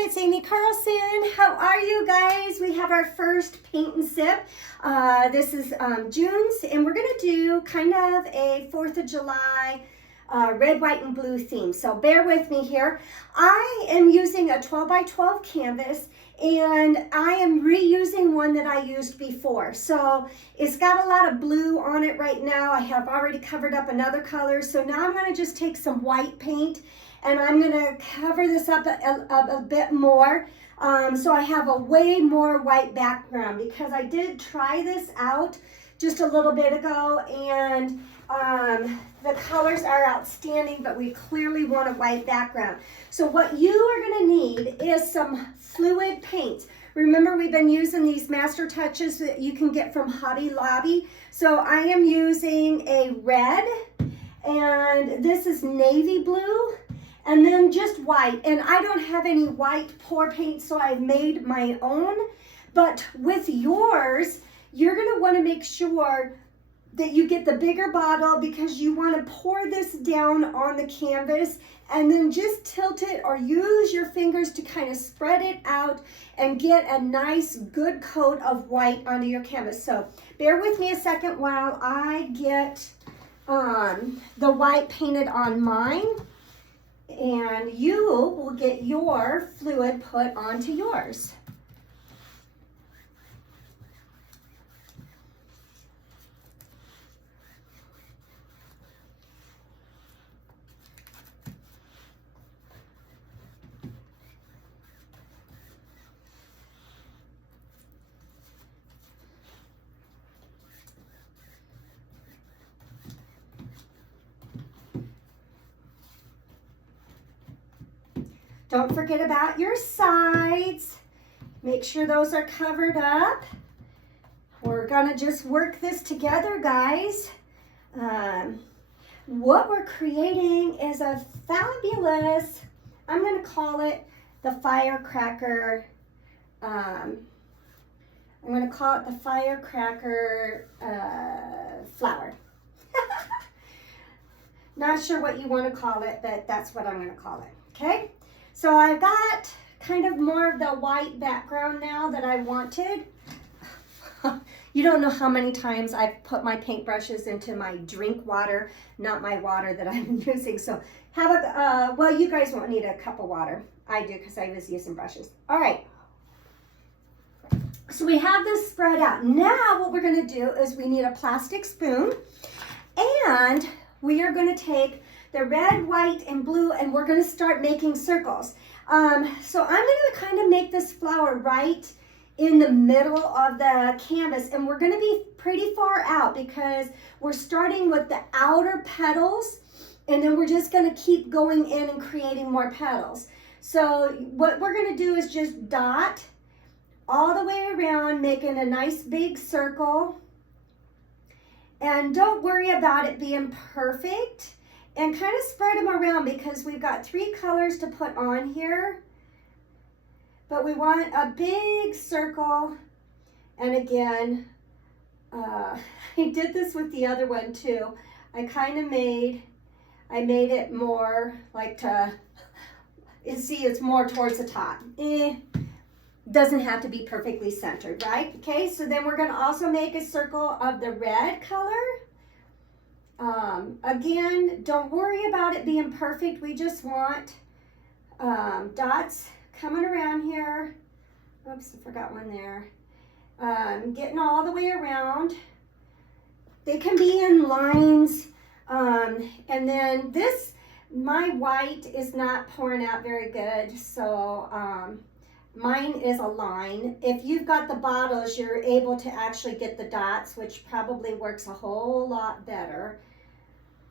it's Amy Carlson. How are you guys? We have our first paint and sip. This is June's, and we're gonna do kind of a 4th of July red, white, and blue theme. So bear with me here. I am using a 12 by 12 canvas, and I am reusing one that I used before. So it's got a lot of blue on it right now. I have already covered up another color. So now I'm gonna just take some white paint and I'm gonna cover this up a bit more. So I have a way more white background because I did try this out just a little bit ago, and the colors are outstanding, but we clearly want a white background. So what you are gonna need is some fluid paint. Remember, we've been using these master touches that you can get from Hobby Lobby. So I am using a red, and this is navy blue, and then just white. And I don't have any white pour paint, so I've made my own. But with yours, you're gonna wanna make sure that you get the bigger bottle, because you wanna pour this down on the canvas and then just tilt it or use your fingers to kind of spread it out and get a nice good coat of white onto your canvas. So bear with me a second while I get the white painted on mine, and you will get your fluid put onto yours. Don't forget about your sides. Make sure those are covered up. We're gonna just work this together, guys. What we're creating is a fabulous, I'm gonna call it the Firecracker, I'm gonna call it the Firecracker flower. Not sure what you wanna call it, but that's what I'm gonna call it, okay? So I've got kind of more of the white background now that I wanted. You don't know how many times I've put my paintbrushes into my drink water, not my water that I'm using. So have a, well, you guys won't need a cup of water. I do, because I was using brushes. All right. So we have this spread out. Now what we're gonna do is we need a plastic spoon, and we are gonna take the red, white, and blue, and we're gonna start making circles. So I'm gonna kind of make this flower right in the middle of the canvas, and we're gonna be pretty far out because we're starting with the outer petals, and then we're just gonna keep going in and creating more petals. So what we're gonna do is just dot all the way around, making a nice big circle. And don't worry about it being perfect. And kind of spread them around because we've got 3 colors to put on here. But we want a big circle. And again, I did this with the other one too. I kind of made it more like you see, it's more towards the top. Doesn't have to be perfectly centered, right? Okay, so then we're gonna also make a circle of the red color. Again, don't worry about it being perfect. We just want dots coming around here. Oops, I forgot one there. Getting all the way around. They can be in lines. And then this, my white is not pouring out very good, so mine is a line. If you've got the bottles, you're able to actually get the dots, which probably works a whole lot better,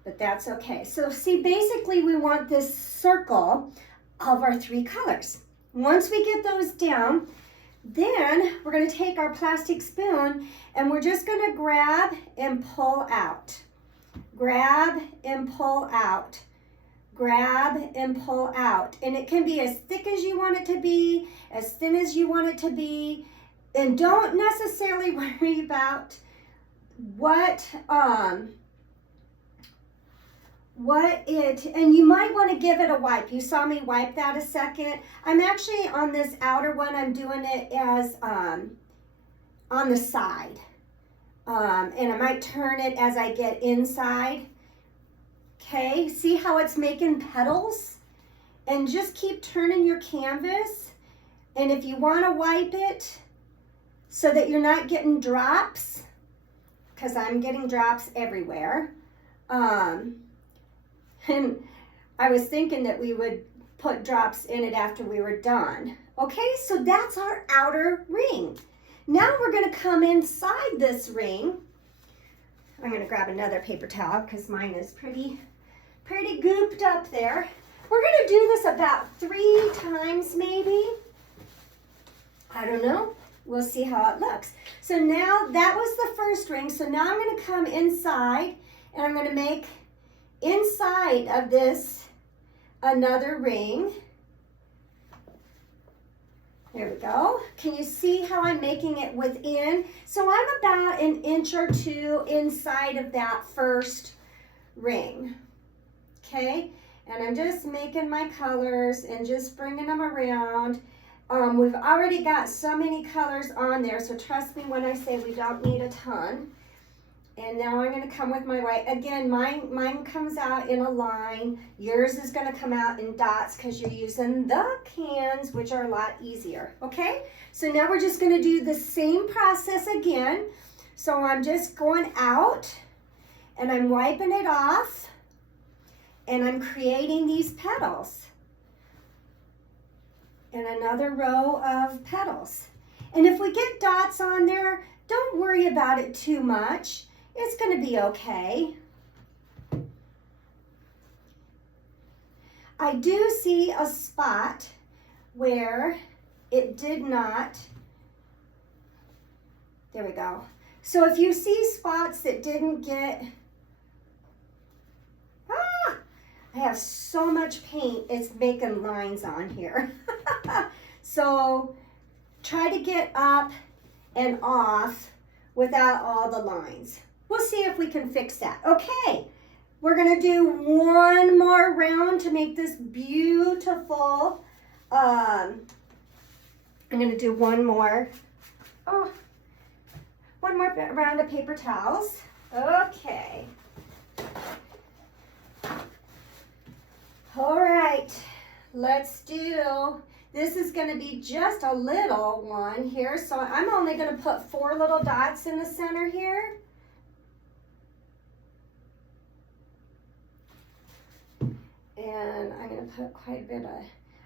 but that's okay. So see, basically we want this circle of our 3 colors. Once we get those down, then we're gonna take our plastic spoon and we're just gonna grab and pull out. Grab and pull out. Grab and pull out. And it can be as thick as you want it to be, as thin as you want it to be. And don't necessarily worry about what and you might want to give it a wipe. You saw me wipe that a second. I'm actually on this outer one, I'm doing it as on the side. And I might turn it as I get inside. Okay, see how it's making petals? And just keep turning your canvas. And if you want to wipe it so that you're not getting drops, because I'm getting drops everywhere. And I was thinking that we would put drops in it after we were done. Okay, so that's our outer ring. Now we're going to come inside this ring. I'm going to grab another paper towel because mine is pretty gooped up there. We're going to do this about 3 times maybe. I don't know. We'll see how it looks. So now that was the first ring. So now I'm going to come inside and I'm going to make inside of this another ring. There we go. Can you see how I'm making it within? So I'm about 1 inch or 2 inside of that first ring. Okay, and I'm just making my colors and just bringing them around. We've already got so many colors on there, so trust me when I say we don't need a ton. And now I'm going to come with my white. Again, mine comes out in a line. Yours is going to come out in dots because you're using the cans, which are a lot easier. Okay, so now we're just going to do the same process again. So I'm just going out and I'm wiping it off and I'm creating these petals and another row of petals. And if we get dots on there, don't worry about it too much. It's going to be okay. I do see a spot where it did not. There we go. So if you see spots that didn't get, I have so much paint, it's making lines on here. So try to get up and off without all the lines. We'll see if we can fix that. Okay, we're gonna do one more round to make this beautiful. I'm gonna do one more round of paper towels. Okay. All right, let's do, this is gonna be just a little one here. So I'm only gonna put 4 little dots in the center here. And I'm going to put quite a bit of,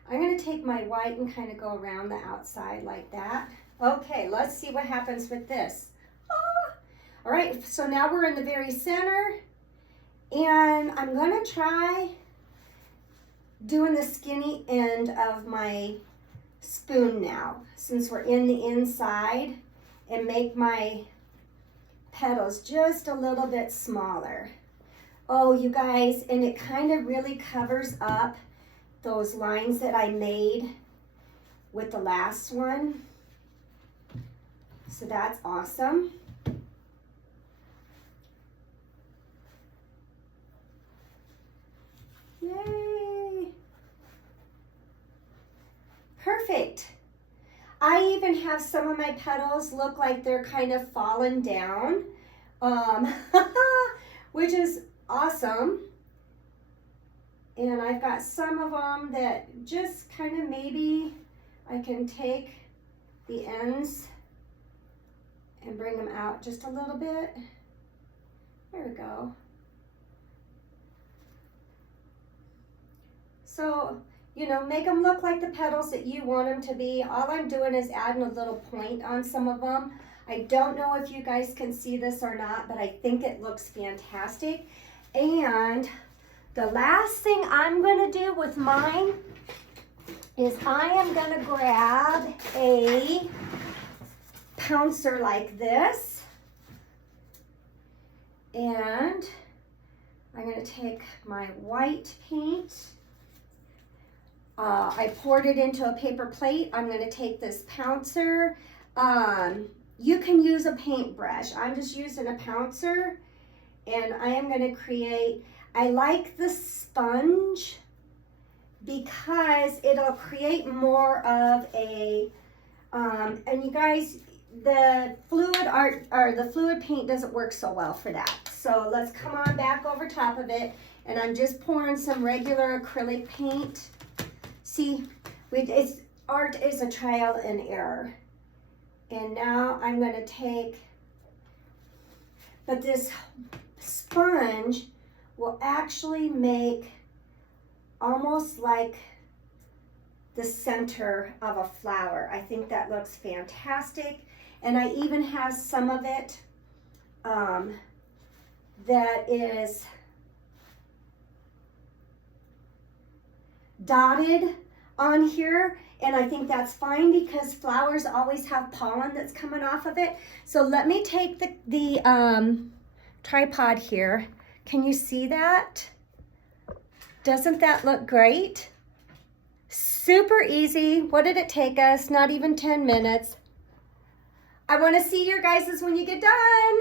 I'm going to take my white and kind of go around the outside like that. Okay, let's see what happens with this. All right, so now we're in the very center. And I'm going to try doing the skinny end of my spoon now, since we're in the inside, and make my petals just a little bit smaller. Oh, you guys, and it kind of really covers up those lines that I made with the last one. So that's awesome. Yay. Perfect. I even have some of my petals look like they're kind of fallen down, which is awesome. And I've got some of them that just kind of maybe I can take the ends and bring them out just a little bit. There we go. So, you know, make them look like the petals that you want them to be. All I'm doing is adding a little point on some of them. I don't know if you guys can see this or not, but I think it looks fantastic. And the last thing I'm going to do with mine is I am going to grab a Pouncer like this. And I'm going to take my white paint. I poured it into a paper plate. I'm going to take this Pouncer. You can use a paintbrush. I'm just using a Pouncer, and I am going to create, I like the sponge because it'll create more of a, and you guys, the fluid art or the fluid paint doesn't work so well for that. So let's come on back over top of it, and I'm just pouring some regular acrylic paint. See, art is a trial and error. And now I'm going to take, but this sponge will actually make almost like the center of a flower. I think that looks fantastic. And I even have some of it that is dotted on here, and I think that's fine because flowers always have pollen that's coming off of it. So let me take the tripod here. Can you see that? Doesn't that look great? Super easy. What did it take us? Not even 10 minutes. I want to see your guys's when you get done.